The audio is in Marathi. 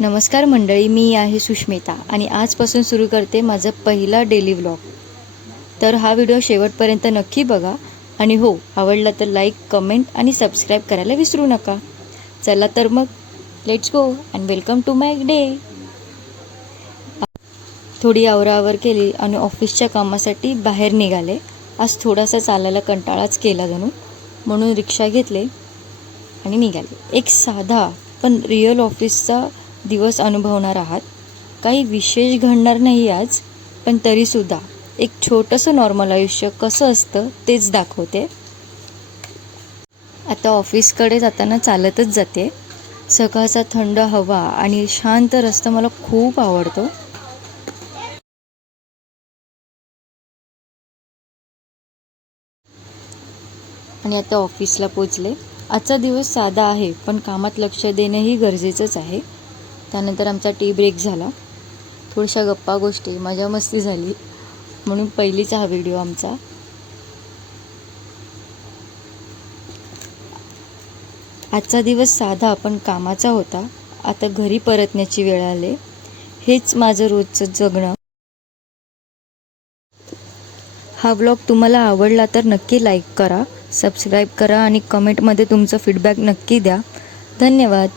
नमस्कार मंडळी, मी आहे सुष्मिता आणि आजपासून सुरू करते माझा पहिला डेली व्लॉग. तर हा व्हिडिओ शेवटपर्यंत नक्की बघा आणि हो, आवडला तर लाईक, कमेंट आणि सबस्क्राईब करायला विसरू नका. चला तर मग let's go and welcome to my day. थोडी आवराआवर केली आणि ऑफिसच्या कामासाठी बाहेर निघाले. आज थोडासा चालायला कंटाळाच केला जणू, म्हणून रिक्षा घेतले आणि निघाले. एक साधा पण रिअल ऑफिसचा दिवस अनुभवणार आहात. काही विशेष घडणार नाही आज, पण तरीसुद्धा एक छोटंसं नॉर्मल आयुष्य कसं असतं तेच दाखवते. आता ऑफिसकडे जाताना चालतच जाते. सकाळचा थंड हवा आणि शांत रस्ता मला खूप आवडतो. आणि आता ऑफिसला पोचले. आजचा दिवस साधा आहे, पण कामात लक्ष देणंही गरजेचंच आहे. त्यानंतर आमचा टी ब्रेक झाला. थोड्याशा गप्पा गोष्टी, मजा मस्ती झाली, म्हणून पहिलीचा हा व्हिडिओ आमचा. आजचा दिवस साधा पण कामाचा होता. आता घरी परतण्याची वेळ आली. हेच माझं रोजचं जगणं. हा व्लॉग तुम्हाला आवडला तर नक्की लाईक करा, सबस्क्राईब करा आणि कमेंटमध्ये तुमचं फीडबॅक नक्की द्या. धन्यवाद.